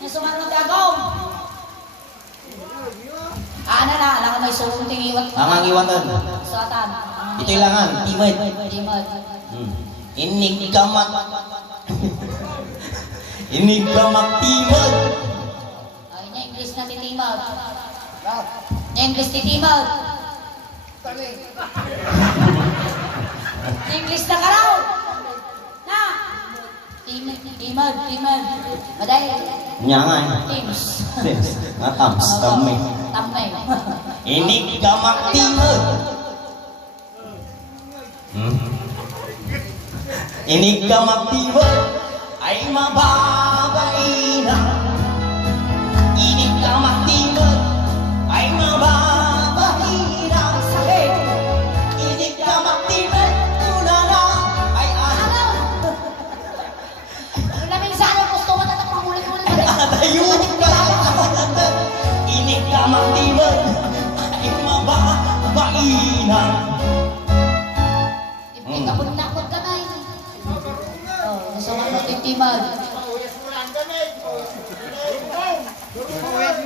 Yung sumanod agong. Ano na, lang may sulong tingiwat. Ang iwatan. Suatan. Ito ilangan, timid. Timod. Inig ka mak... Inig ka maktimod. Ay, niya English na titimod. English titimod. English na ka raw. Na. Timod. Maday. Nya nga eh. Teams. Natams, tamay. Tamay. Inig ka maktimod. Inig ka maktimod. Ay mababain na. Inig ka maktimod. Ay mababain na. Sakit. Inig ka maktimod. Tunana ay ano. Laming sa ano, gusto mo na pangulit-ulit. Atayun ka. Inig ka maktimod. Ay mababain na. Kapag-nakot ka na eh. Oh, nasumanod yung timod.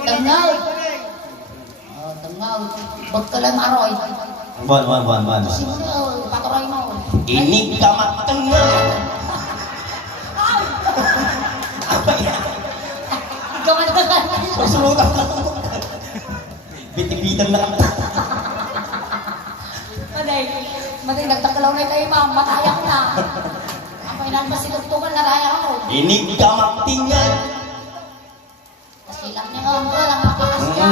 Tangaw. Oh, tangaw. Huwag ka lang maroy. Ban. Sino patuloy mo? Inig ka matanggal. Apa yan? Ikaw ka naman. Masulutan na. Biti-bitan na lang. Maday, nagtakalaw na kayo ma'am. Matayak na. Ang painan ba silugtungan na raya ako? Inig ka matinggal. Kasi lang niya ang lang makakas ka.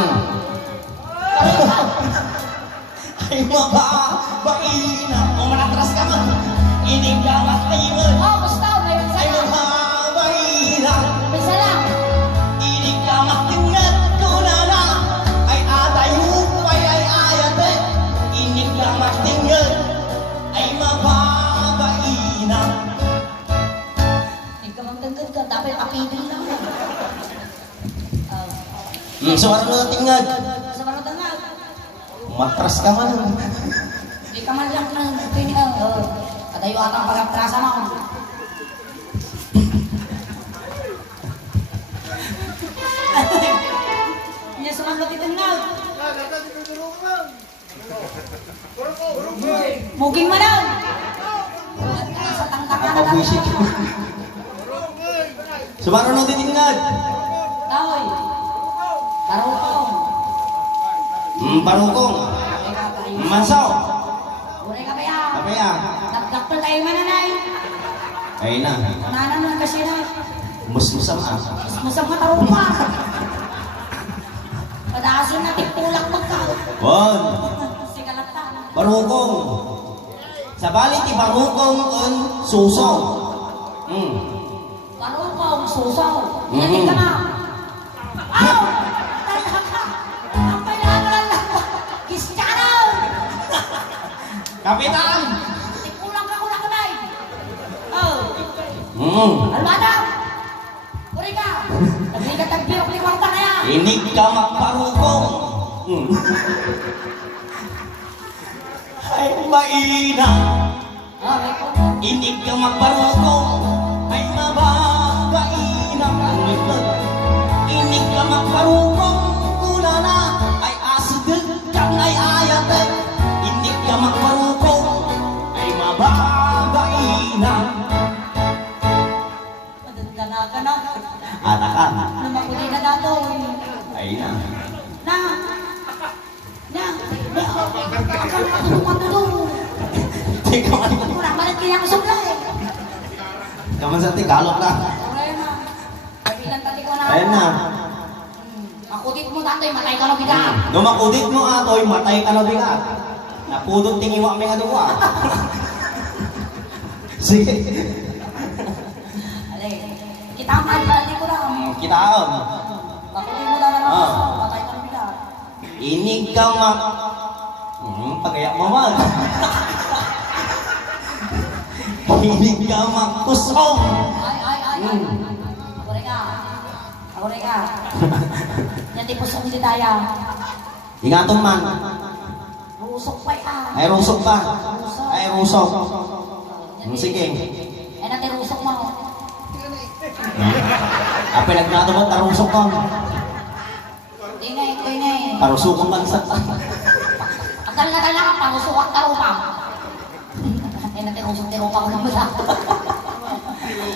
Ay mababain na. Kung manatras ka man. Inig ka matinggal. Oh, gusto. May Ay bisa lang. mababain na. Bisa lang. Inig ka matinggal. Kunana ay atayupay ay ayate. Inig ka matinggal. Ay mababain na. Hindi ka magdagdag ka. Dapat kapidil lang. So ano na tingad? Sa mga tangag. Matras ka man. Hindi ka man lang ng piningang. Kadayo atang pag-atrasa mo. Hindi sa mga tangag. Muging mo lang. Sa tangtaka na lang. Nakabwisik. Sumaro na tingad. Taoy. Tarukong. Parukong. Mansaw. Uray ka kaya. Kapaya. Nagdakpal tayo mananay. Ay na. Nanan lang kasi na. Musmusam ah. Masang matarong pa. Padasin na tipulak magka. Bon. Sigalata. Barukong. Sa bali ti barukong on susong. Barukong, susaw. Natin ka na. Aw! Ang panalan lang. Kisyanaw! Kapitan. Tipulang ka kuna kunay. Oh. Almada! Uri ka! Nagli ka tagbirok ni kwarta na yan. Inig ka magparukong. Ay maina. Oh, may kuno. Inig ka magparukong. Ay mababaina. Inig ka magparukong. Kuna na ay asideg kang ay ayate. Inig ka magparukong. Ay mababaina. Madanda ka na. Anakan. Namakuli na dato. Ay na. Na! Na! Akang matulungan tulong. Teka man. Kurang balit kaya ang supla eh. Kaman sa tigalok na. Ayan na. Kabilang tati ko na. Ayan na. Makutit mo dati, matay ka na bigaan. Nung makudit mo atoy, matay ka na bigat. Napudot tingiwa may ano ka. Sige. Alay. Kita ang tali ko lang. Kitaon. Makutit mo lang naman. Matay ka na bigaan. Inig ka mak... pagayak mo man. Inig ka makusong. Ay. Ako rin ka. Yan di pusong di tayo. Ingaton man. Rusok pa yan. Ay rusok ba? Ay rusok. Sige. Ay natin rusok mo. Apa nagnato mo tarusok ka? Tinay. Tarusok ka man sa. Akal na ka, pangusuwak ka upang. Ay, natirusok-tirok ako naman sa.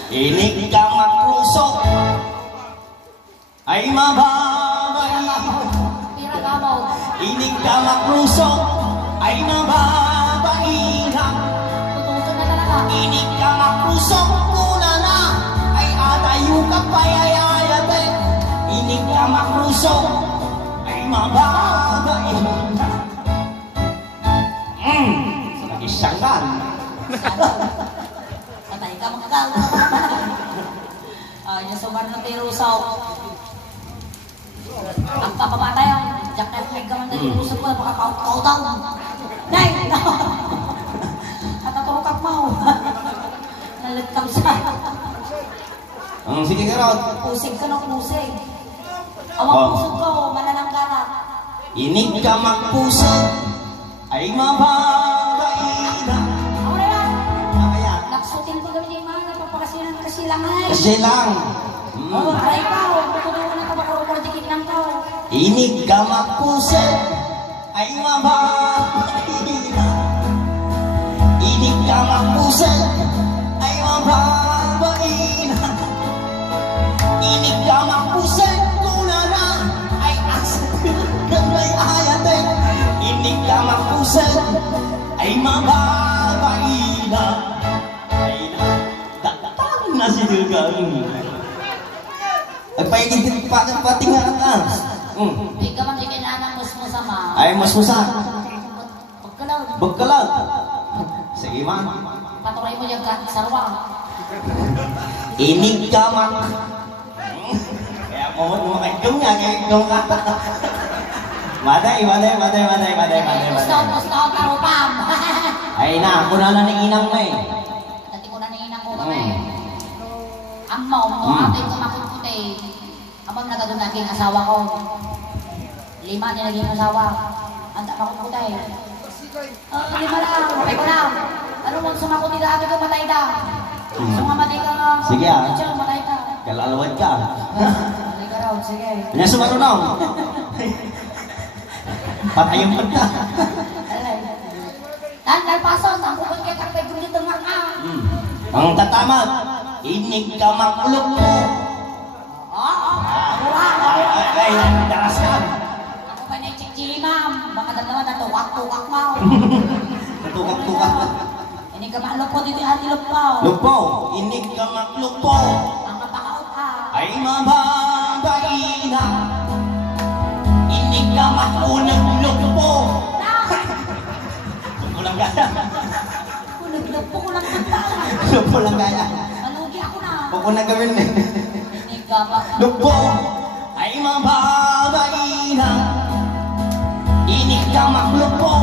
Inig ka makrusok ay mababait. Pira gamaw. Inig ka makrusok ay mababait. Tutusan na talaga. Inig ka makrusok muna na ay atayo ka payayayate. Inig ka makrusok ay mababait. Nagisanggan. Patay ka mga gal. Ay, yung sumar ng tirusaw. Ang pababa tayo. Jacket leg ka man na tirusaw ko. Makakautaw. Nay! Katatulukap mo. Nalitang siya. Sige ka Rod. Pusig ka ng pusig. Awang pusog ko. Malalang gara. Inig ka magpusog ay mababait. Ako na yan. Kaya Naksutin ko kami yung mga napapakasilang kasilangan. kasi lang. Oo, aray ka. Tutulungan na ka baka rumordikit lang ka. Inig ka magpusog ay mababait. Inig ka magpusog ay mababait. Inig ka magpusog kuna na ay asat ng may ayate. Inig ka magpusog ay mababait. Ay datang na si Dugang. Nagpainigit pa ng patingan ka. Di ka man ikinanang mas masama. Ay, mas musa. Pagkalaw. Bagkalag. Sige, man. Patuloy mo yung sarwa. Inig ka, man. Kaya mo makaigong nga, kaigong ka. Maday. Gusto, tarupam. Ay na, ako na inang may. Dati ko na ninang ko kami. Amaw, ating kumakuputi. Amang nagadun aking asawa ko. 5 din naging asawa. Anda makuputi. 5 lang, okay ko lang. Ano mo sumakuti na ating ko, matay na. Sumamatay ka nga. Sige, ah. Diyan, matay ka. Kalalawad ka. Matay ka raw, sige. Kanya sumarunaw. Patayong punta. Dahil pason, ang kupot kay kakpay gulit ang mga. Ang tatamat, inig ka makulog mo. Ay, daras ka. Ako pa na yung ma'am. Baka dalawa na tuwak-tuwak mo. Tukak-tukak. Ini ka malupo dito ati lupaw. Lupo, inig ka maklupo. Ang kapakaot ha. Ay mababait na. Inig ka makunag lupo. Kulang gaya. Lupo ko lang kanta. Lupo lang gaya. Malugi ako na. Huwag ko na gawin eh. Ini ka Lupo, ay mababait na. Inig ka maklupo.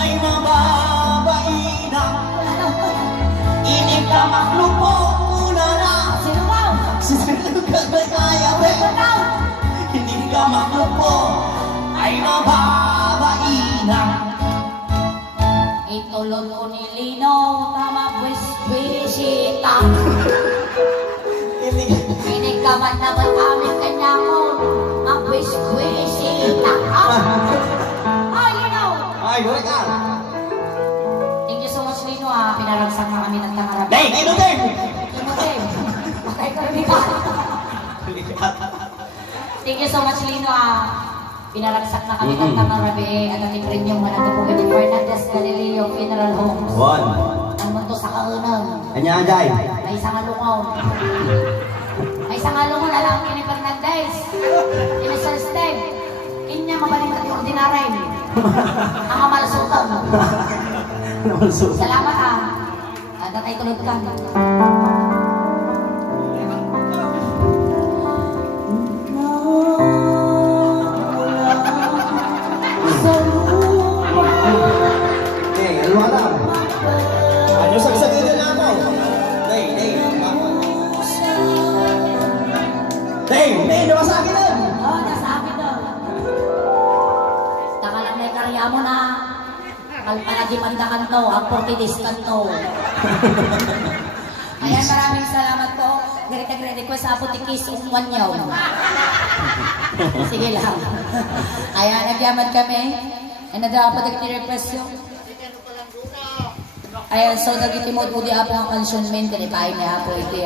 Ay mababait na. Inig ka maklupo. Una na. Sino mo? Sinugat na kaya Bataw. hindi ka maklupo ay mababait na. Itulog ko ni Lino. Tama buwis-buwisita. Ini ka man naman amin kanya ko. Mabwis-buwisita. Ah, Lino. Ay, gawin ka. Thank you so much, Lino ha. Pinaragsak na kami ng tangarap. Day, ino din. Lino, Dave. Patay ko rin ka. Thank you so much, Lino ah. Pinaragsak na kami ng Tangarabi at ang premium man ang po ni Fernandez Galileo Funeral Homes. Bon. Ang mundo sa kaunan. Kanya Day. May isang alungaw. May isang alungaw na lang kini Fernandez. Kini Sir Steve. Inya mabalik at ordinary. Ang amalsutan. Salamat ah. At ay tulog ka. Day, ano ka lang? Ano sabi na ako? Day. Day, nabasa akin na. Oh, nasa akin daw. Taka lang may karya mo na. Kalpalagi mandakan to, ang 40 days kan to. Ayan, maraming salamat po. nagre-request sa apo tikis ung wanyaw. Sige lang. Ayan, nagyamad kami. Ay nadapat nagre-request yung. Ayan, so nagitimod mo di apo ang consumment. Dili pa ay may apo iti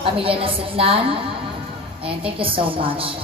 pamilya na Sitlan. And thank you so much.